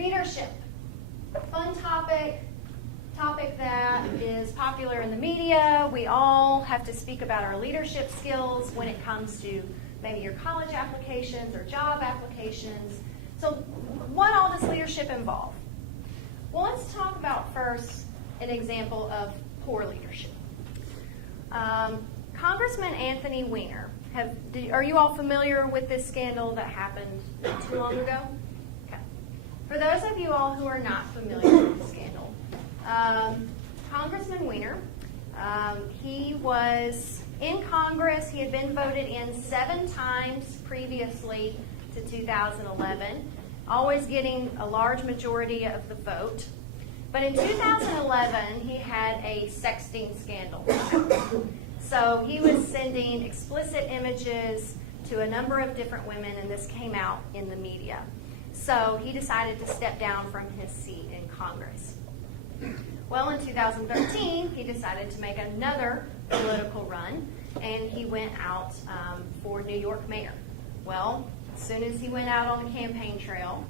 Leadership. Fun topic that is popular in the media. We all have to speak about our leadership skills when it comes to maybe your college applications or job applications. So what all does leadership involve? Well, let's talk about first an example of poor leadership. Congressman Anthony Weiner. Are you all familiar with this scandal that happened not too long ago? Okay. For those of you all who are not familiar with the scandal, Congressman Weiner, he was in Congress. He had been voted in 7 times previously to 2011, always getting a large majority of the vote. But in 2011, he had a sexting scandal. So he was sending explicit images to a number of different women, and this came out in the media. So he decided to step down from his seat in Congress. Well, in 2013, he decided to make another political run, and he went out for New York mayor. Well, as soon as he went out on the campaign trail,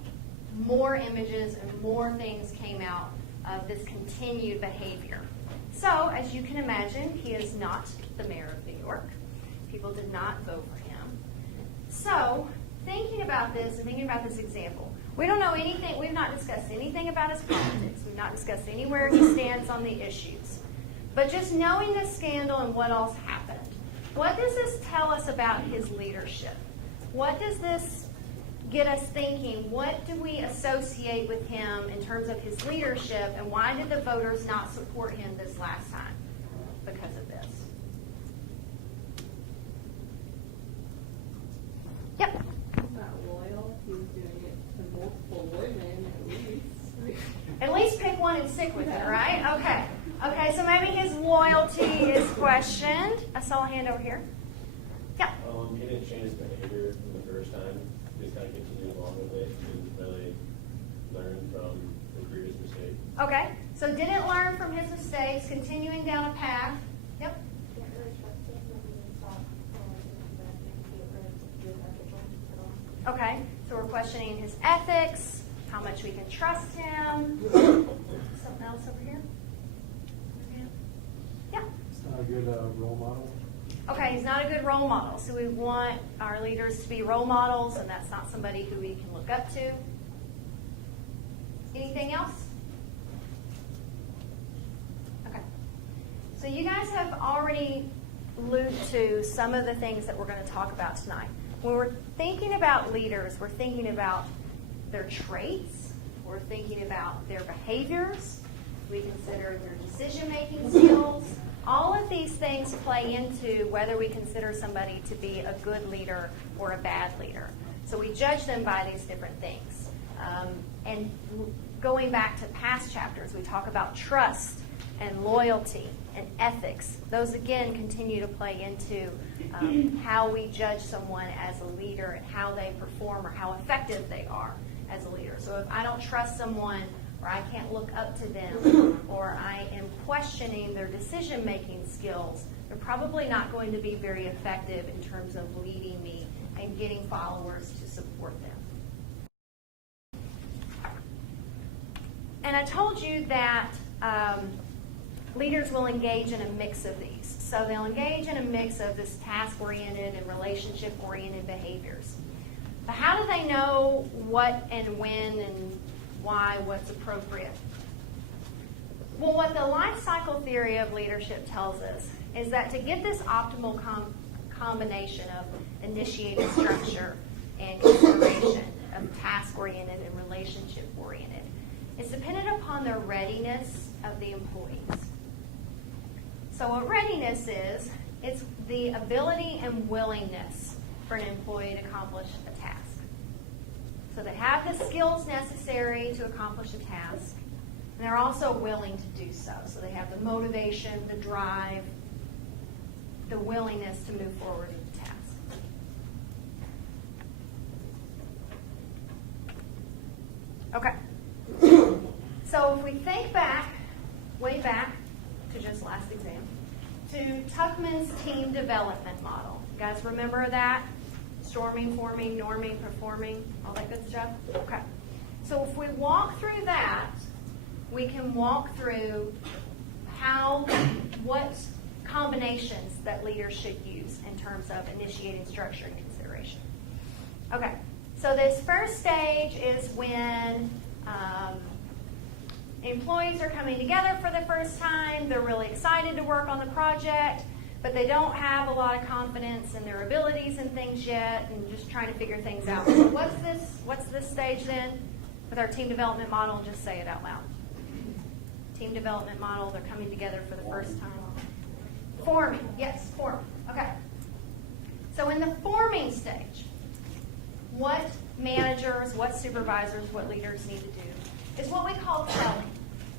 more images and more things came out of this continued behavior. So, as you can imagine, he is not the mayor of New York. People did not vote for him. So, thinking about this and thinking about this example, we don't know anything, we've not discussed anything about his politics. We've not discussed anywhere he stands on the issues. But just knowing this scandal and what else happened, what does this tell us about his leadership? What does this get us thinking? What do we associate with him in terms of his leadership, and why did the voters not support him this last time? Because of this. Yep. Not loyal. He's doing it to multiple women at least. At least pick one and stick with it, right? Okay. Okay, so maybe his loyalty is questioned. I saw a hand over here. Yeah. He didn't change his behavior from the first time. He just kind of continued along with it. He didn't really learn from the previous mistake. Okay, so didn't learn from his mistakes, continuing down a path. Yep. Okay, so we're questioning his ethics, how much we can trust him. Something else over here? Yeah. It's not a good role model. Okay, he's not a good role model. So we want our leaders to be role models, and that's not somebody who we can look up to. Anything else? Okay. So you guys have already alluded to some of the things that we're going to talk about tonight. When we're thinking about leaders, we're thinking about their traits, we're thinking about their behaviors, we consider their decision-making skills. All of these things play into whether we consider somebody to be a good leader or a bad leader. So we judge them by these different things. And going back to past chapters, we talk about trust and loyalty and ethics. Those, again, continue to play into how we judge someone as a leader and how they perform or how effective they are as a leader. So if I don't trust someone, or I can't look up to them, or I am questioning their decision-making skills, they're probably not going to be very effective in terms of leading me and getting followers to support them. And I told you that leaders will engage in a mix of these. So they'll engage in a mix of this task-oriented and relationship-oriented behaviors. But how do they know what and when and why, what's appropriate? Well, what the life cycle theory of leadership tells us is that to get this optimal combination of initiated structure and consideration of task-oriented and relationship-oriented, it's dependent upon the readiness of the employees. So what readiness is, it's the ability and willingness for an employee to accomplish a task. So they have the skills necessary to accomplish a task, and they're also willing to do so. So they have the motivation, the drive, the willingness to move forward with the task. Okay. So if we think back, way back to just last exam, to Tuckman's team development model. You guys remember that? Storming, forming, norming, performing, all that good stuff? Okay. So if we walk through that, we can walk through what combinations that leaders should use in terms of initiating structure and consideration. Okay, so this first stage is when employees are coming together for the first time. They're really excited to work on the project, but they don't have a lot of confidence in their abilities and things yet, and just trying to figure things out. So what's this stage then with our team development model? And just say it out loud. Team development model, they're coming together for the first time. Forming, yes, forming. Okay. So in the forming stage, what managers, what supervisors, what leaders need to do is what we call telling.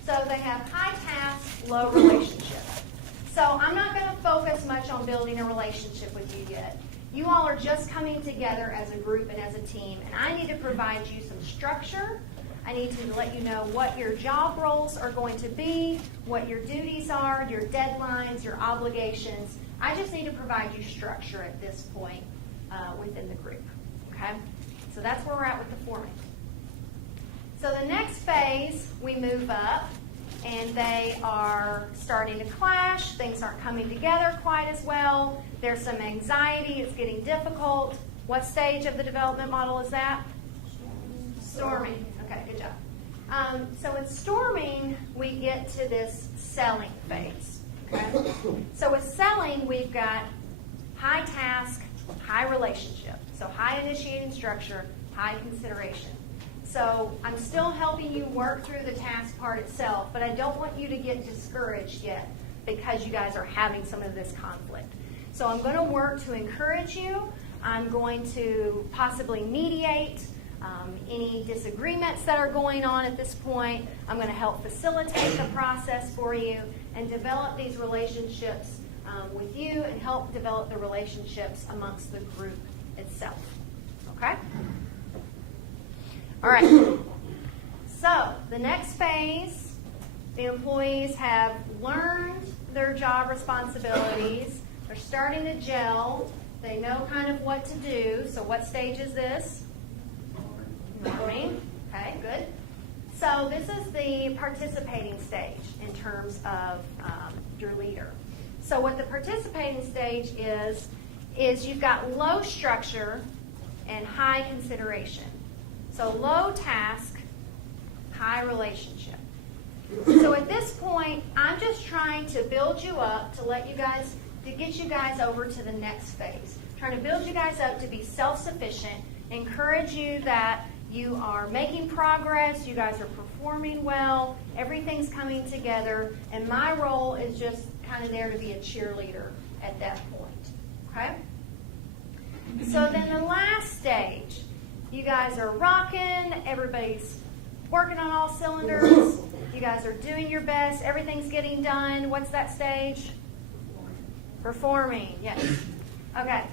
So they have high task, low relationship. So I'm not going to focus much on building a relationship with you yet. You all are just coming together as a group and as a team, and I need to provide you some structure. I need to let you know what your job roles are going to be, what your duties are, your deadlines, your obligations. I just need to provide you structure at this point within the group. Okay? So that's where we're at with the forming. So the next phase, we move up, and they are starting to clash. Things aren't coming together quite as well. There's some anxiety. It's getting difficult. What stage of the development model is that? Storming. Okay, good job. So in storming, we get to this selling phase. Okay? So with selling, we've got high task, high relationship. So high initiating structure, high consideration. So I'm still helping you work through the task part itself, but I don't want you to get discouraged yet because you guys are having some of this conflict. So I'm going to work to encourage you. I'm going to possibly mediate any disagreements that are going on at this point. I'm going to help facilitate the process for you and develop these relationships with you and help develop the relationships amongst the group itself. Okay? All right. So the next phase, the employees have learned their job responsibilities. They're starting to gel. They know kind of what to do. So what stage is this? Forming. Okay, good. So this is the participating stage in terms of your leader. So what the participating stage is you've got low structure and high consideration. So low task, high relationship. So at this point, I'm just trying to build you up to get you guys over to the next phase. Trying to build you guys up to be self-sufficient, encourage you that you are making progress, you guys are performing well, everything's coming together, and my role is just kind of there to be a cheerleader at that point. Okay? So then the last stage, you guys are rocking, everybody's working on all cylinders, you guys are doing your best, everything's getting done. What's that stage? Performing, yes. Okay.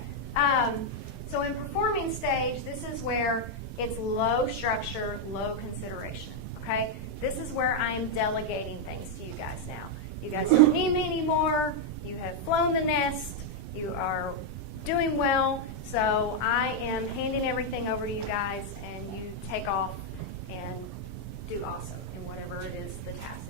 So in performing stage, this is where it's low structure, low consideration. Okay? This is where I am delegating things to you guys now. You guys don't need me anymore. You have flown the nest. You are doing well. So I am handing everything over to you guys, and you take off and do awesome in whatever it is the task